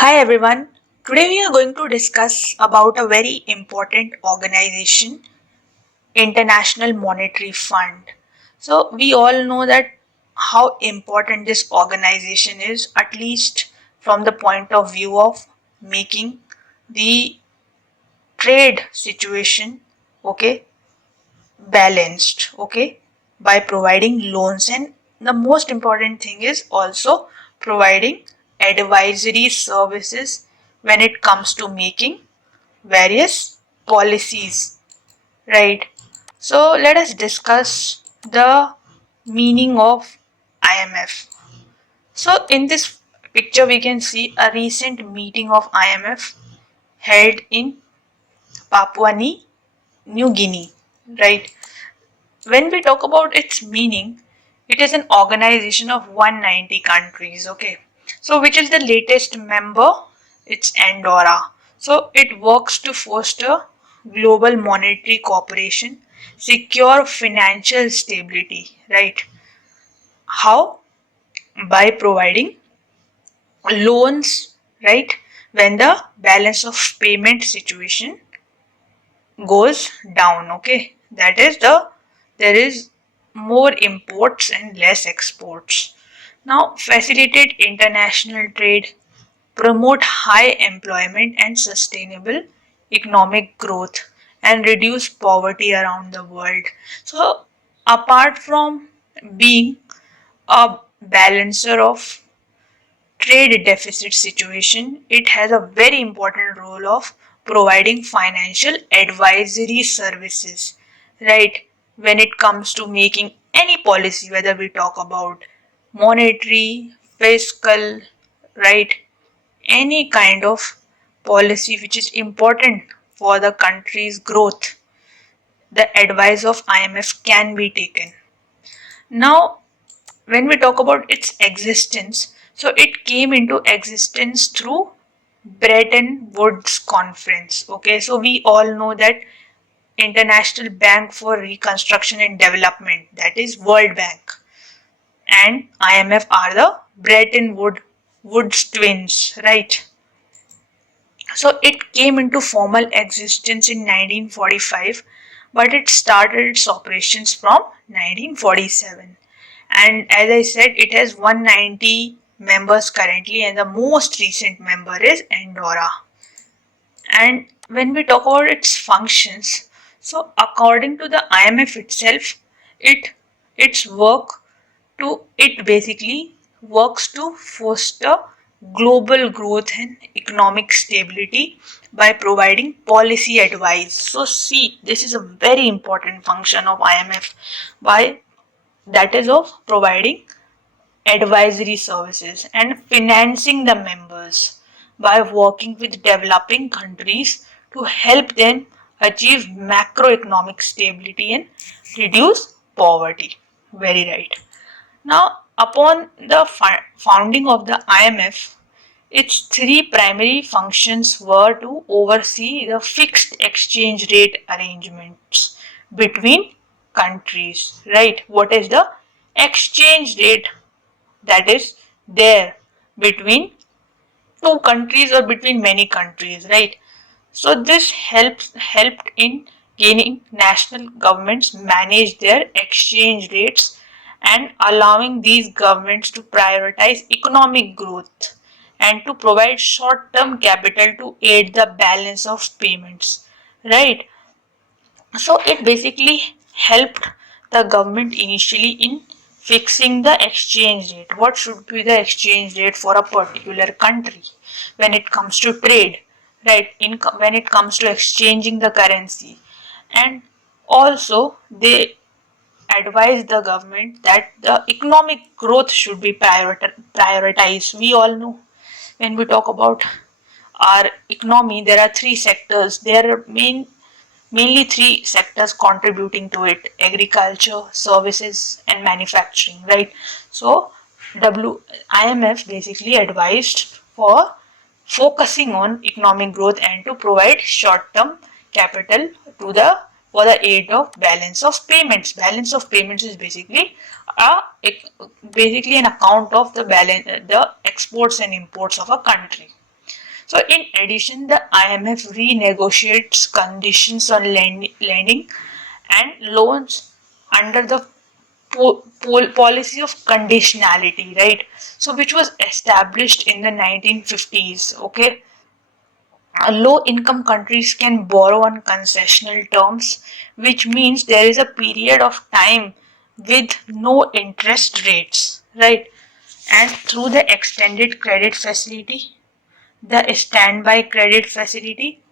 Hi everyone. Today we are going to discuss about a very important organization, International Monetary Fund. So we all know that how important this organization is, at least from the point of view of making the trade situation okay balanced, by providing loans, and the most important thing is also providing advisory services when it comes to making various policies, right? So let us discuss the meaning of IMF. So in this picture we can see a recent meeting of IMF held in Papua New Guinea, right? When we talk about its meaning, it is an organization of 190 countries, okay? So, which is the latest member? It's Andorra. So, it works to foster global monetary cooperation, secure financial stability, right? How? By providing loans, right? When the balance of payment situation goes down, okay? That is there is more imports and less exports. Now, facilitate international trade, promote high employment and sustainable economic growth, and reduce poverty around the world. So, apart from being a balancer of trade deficit situation, it has a very important role of providing financial advisory services, right? When it comes to making any policy, whether we talk about monetary, fiscal, right? Any kind of policy which is important for the country's growth, the advice of IMF can be taken. Now, when we talk about its existence, so it came into existence through Bretton Woods Conference. Okay, so we all know that International Bank for Reconstruction and Development, that is World Bank, and IMF are the Woods twins, right? So it came into formal existence in 1945, but it started its operations from 1947. And as I said, it has 190 members currently, and the most recent member is Andorra. And when we talk about its functions, so according to the IMF itself, it its work it basically works to foster global growth and economic stability by providing policy advice. So see, this is a very important function of IMF, by that is of providing advisory services and financing the members by working with developing countries to help them achieve macroeconomic stability and reduce poverty. Very right. Now, upon the founding of the IMF, its three primary functions were to oversee the fixed exchange rate arrangements between countries, right? What is the exchange rate that is there between two countries or between many countries, right? So this helped in gaining national governments manage their exchange rates and allowing these governments to prioritize economic growth and to provide short-term capital to aid the balance of payments, right? So it basically helped the government initially in fixing the exchange rate. What should be the exchange rate for a particular country when it comes to trade, right? When it comes to exchanging the currency, and also they advise the government that the economic growth should be prioritized. We all know when we talk about our economy, there are three sectors. There are mainly three sectors contributing to it: agriculture, services, and manufacturing, right? So IMF basically advised for focusing on economic growth and to provide short-term capital to the for the aid of balance of payments. Balance of payments is a basically an account of the balance, the exports and imports of a country. So in addition, the IMF renegotiates conditions on lending and loans under the policy of conditionality, right? So which was established in the 1950s. Okay, low income countries can borrow on concessional terms, which means there is a period of time with no interest rates, right? And through the extended credit facility, the standby credit facility,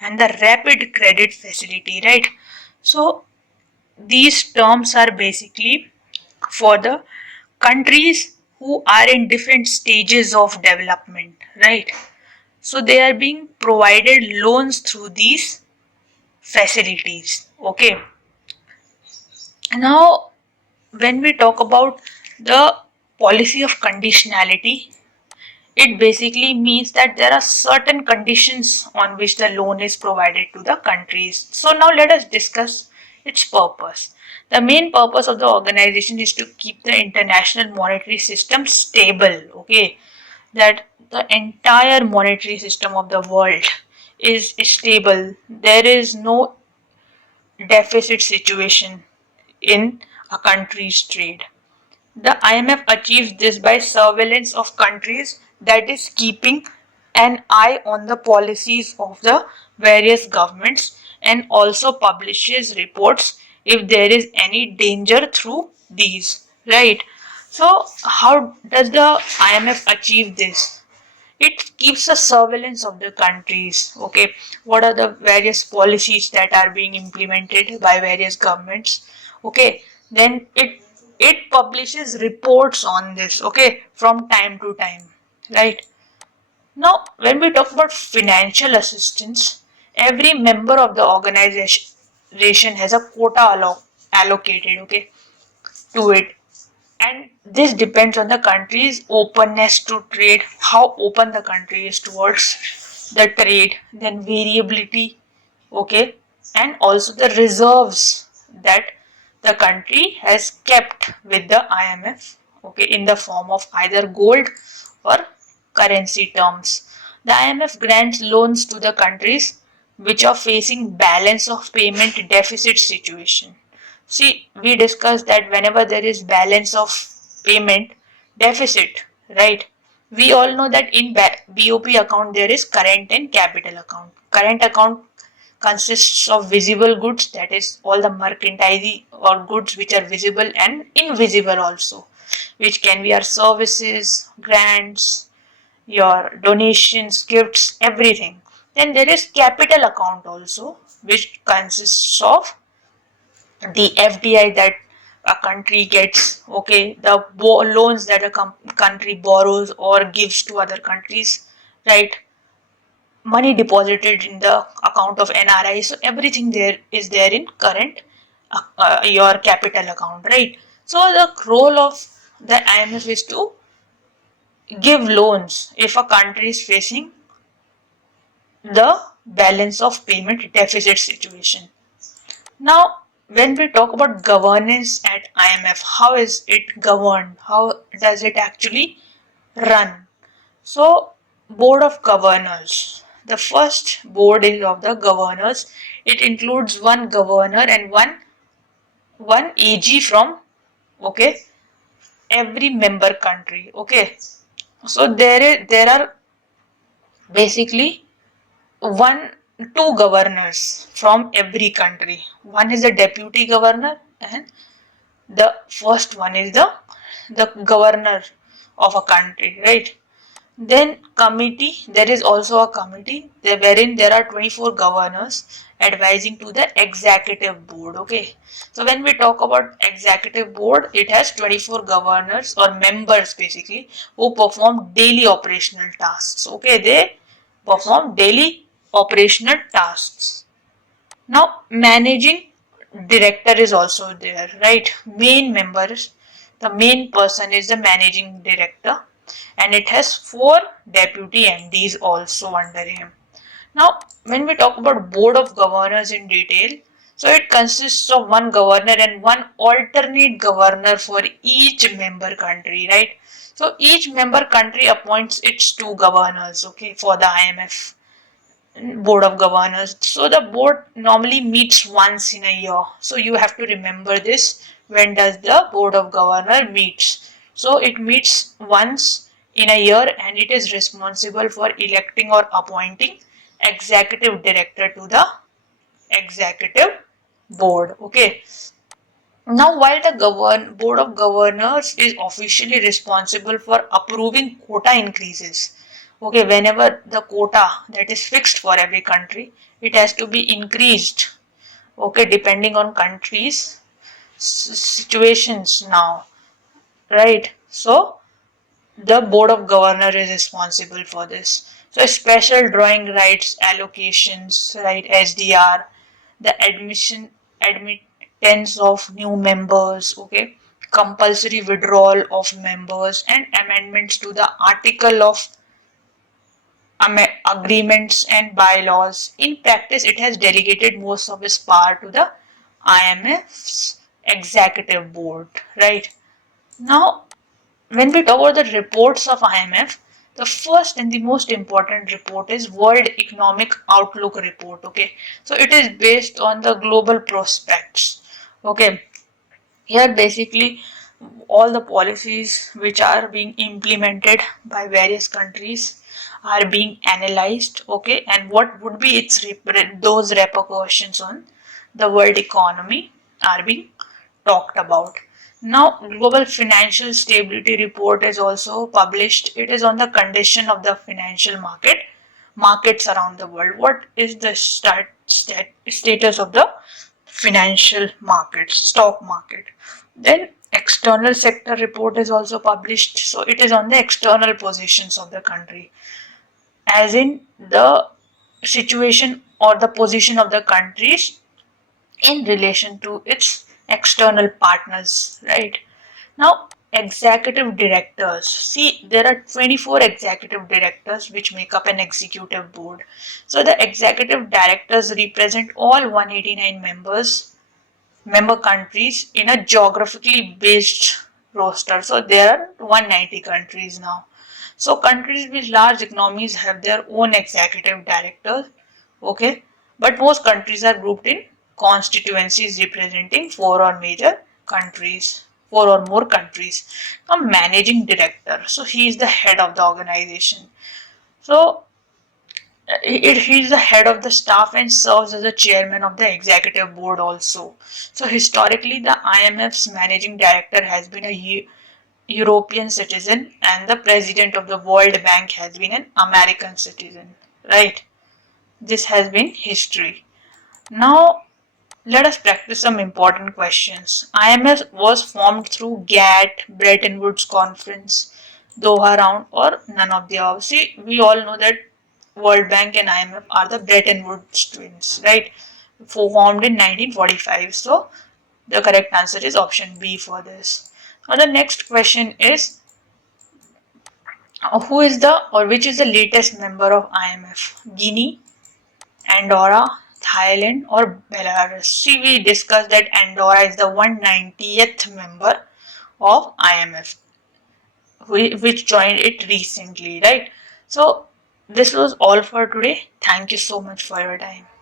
and the rapid credit facility, right? So these terms are basically for the countries who are in different stages of development, right? So they are being provided loans through these facilities. Okay. Now, when we talk about the policy of conditionality, it basically means that there are certain conditions on which the loan is provided to the countries. So now let us discuss its purpose. The main purpose of the organization is to keep the international monetary system stable. Okay, that the entire monetary system of the world is stable. There is no deficit situation in a country's trade. The IMF achieves this by surveillance of countries, that is keeping an eye on the policies of the various governments, and also publishes reports if there is any danger through these, right? So how does the IMF achieve this? It keeps a surveillance of the countries. Okay, what are the various policies that are being implemented by various governments? Okay, then it publishes reports on this, okay, from time to time, right? Now when we talk about financial assistance, every member of the organization has a quota allocated, okay, to it, and this depends on the country's openness to trade, how open the country is towards the trade, then variability, okay, and also the reserves that the country has kept with the IMF, okay, in the form of either gold or currency terms. The IMF grants loans to the countries which are facing balance of payment deficit situation. See, we discussed that whenever there is balance of payment deficit, right? We all know that in BOP account there is current and capital account. Current account consists of visible goods, that is all the mercantile or goods which are visible and invisible also, which can be our services, grants, your donations, gifts, everything. Then there is capital account also, which consists of the FDI that a country gets, okay, the loans that a country borrows or gives to other countries, right? Money deposited in the account of NRI. So everything there is there in current your capital account, right? So the role of the IMF is to give loans if a country is facing the balance of payment deficit situation. Now, when we talk about governance at IMF, how is it governed? How does it actually run? So, Board of Governors. The first board is of the governors. It includes one governor and one AG from, okay, every member country. Okay, so there are basically one two governors from every country. One is the deputy governor, and the first one is the governor of a country, right? Then committee, there is also a committee wherein there are 24 governors advising to the executive board. Okay, so when we talk about executive board, it has 24 governors or members basically who perform daily operational tasks. Okay, they perform daily operational tasks. Now managing director is also there, right? Main members, the main person is the managing director, and it has 4 deputy MDs also under him. Now when we talk about board of governors in detail, so it consists of one governor and one alternate governor for each member country, right? So each member country appoints its two governors, okay, for the IMF board of governors. So the board normally meets once in a year. So you have to remember this. When does the board of governor meets? So it meets once in a year and it is responsible for electing or appointing executive director to the executive board. Okay. Now, while the board of governors is officially responsible for approving quota increases, okay, whenever the quota that is fixed for every country, it has to be increased, okay, depending on countries' situations now, right? So, the board of governor is responsible for this. So, special drawing rights allocations, right, SDR, the admittance of new members, okay, compulsory withdrawal of members, and amendments to the article of agreements and bylaws. In practice, it has delegated most of its power to the IMF's executive board, right? Now, when we talk about the reports of IMF, the first and the most important report is World Economic Outlook report. Okay, so it is based on the global prospects. Okay, here basically all the policies which are being implemented by various countries are being analyzed. Okay, and what would be those repercussions on the world economy are being talked about. Now, Global Financial Stability Report is also published. It is on the condition of the financial markets around the world. What is the status of the financial markets, stock market? Then, External Sector Report is also published. So, it is on the external positions of the country, as in the situation or the position of the countries in relation to its external partners, right? Now, executive directors. See, there are 24 executive directors which make up an executive board. So, the executive directors represent all 189 member countries in a geographically based roster. So, there are 190 countries now. So, countries with large economies have their own executive directors, okay, but most countries are grouped in constituencies representing four or more countries. A managing director, so he is the head of the organization. So he is the head of the staff and serves as the chairman of the executive board also. So historically, the IMF's managing director has been a European citizen and the president of the World Bank has been an American citizen, right? This has been history. Now, let us practice some important questions. IMF was formed through GATT, Bretton Woods Conference, Doha Round, or none of the above. See, we all know that World Bank and IMF are the Bretton Woods twins, right? Formed in 1945. So, the correct answer is option B for this. Now, the next question is who is the or which is the latest member of IMF? Guinea, Andorra, Thailand, or Belarus? See, we discussed that Andorra is the 190th member of IMF, which joined it recently, right? So, this was all for today. Thank you so much for your time.